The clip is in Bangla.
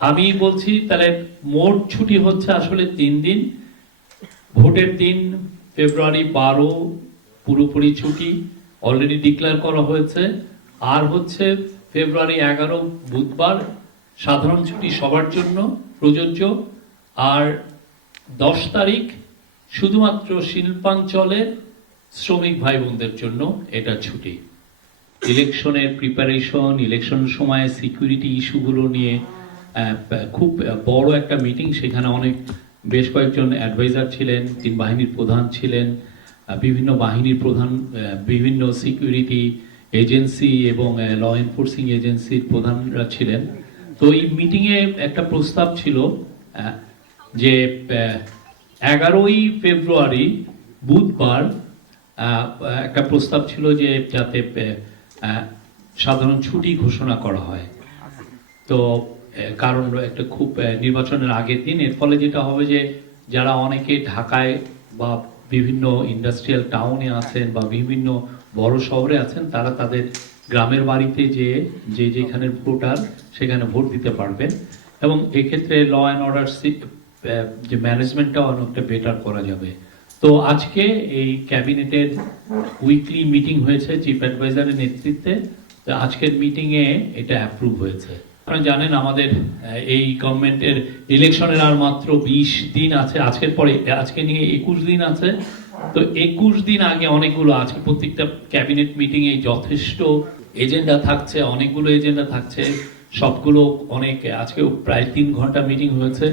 আমি বলছি তাহলে মোট ছুটি হচ্ছে আসলে 3 দিন। ভোটের দিন ফেব্রুয়ারি 12 পুরোপুরি ছুটি অলরেডি ডিক্লেয়ার করা হয়েছে, আর হচ্ছে ফেব্রুয়ারি 11 বুধবার সাধারণ ছুটি সবার জন্য প্রযোজ্য, আর 10 তারিখ শুধুমাত্র শিল্পাঞ্চলের শ্রমিক ভাই বোনদের জন্য এটা ছুটি। ইলেকশনের প্রিপারেশন, ইলেকশনের সময় সিকিউরিটি ইস্যুগুলো নিয়ে খুব বড় একটা মিটিং, সেখানে বেশ কয়েকজন অ্যাডভাইজার ছিলেন, 3 বাহিনীর প্রধান ছিলেন, বিভিন্ন বাহিনীর প্রধান, বিভিন্ন সিকিউরিটি এজেন্সি এবং ল এনফোর্সিং এজেন্সির প্রধানরা ছিলেন। তো এই মিটিংয়ে একটা প্রস্তাব ছিল যে 11ই ফেব্রুয়ারি বুধবার একটা প্রস্তাব ছিল যে যাতে সাধারণ ছুটি ঘোষণা করা হয়। তো কারণ একটা খুব নির্বাচনের আগের দিন, এর ফলে যেটা হবে যে যারা অনেকে ঢাকায় বা বিভিন্ন ইন্ডাস্ট্রিয়াল টাউনে আছেন বা বিভিন্ন বড় শহরে আছেন, তারা তাদের গ্রামের বাড়িতে যেখানে ভোটার সেখানে ভোট দিতে পারবেন, এবং এক্ষেত্রে ল অ্যান্ড অর্ডার যে ম্যানেজমেন্টটা অনেকটা বেটার করা যাবে। তো আজকে এই ক্যাবিনেটের উইকলি মিটিং হয়েছে চিফ অ্যাডভাইজারের নেতৃত্বে। তো আজকের মিটিংয়ে এটা অ্যাপ্রুভ হয়েছে। আপনারা জানেন আমাদের এই গভর্নমেন্টের ইলেকশনের আর মাত্র 20 দিন আছে, আজকের পরে আজকে নিয়ে 21 দিন আছে। তো 21 দিন আগে অনেকগুলো, আজকে প্রত্যেকটা ক্যাবিনেট মিটিংয়ে যথেষ্ট এজেন্ডা থাকছে, অনেকগুলো এজেন্ডা থাকছে, সবগুলো অনেক, আজকে প্রায় 3 ঘন্টা মিটিং হয়েছে।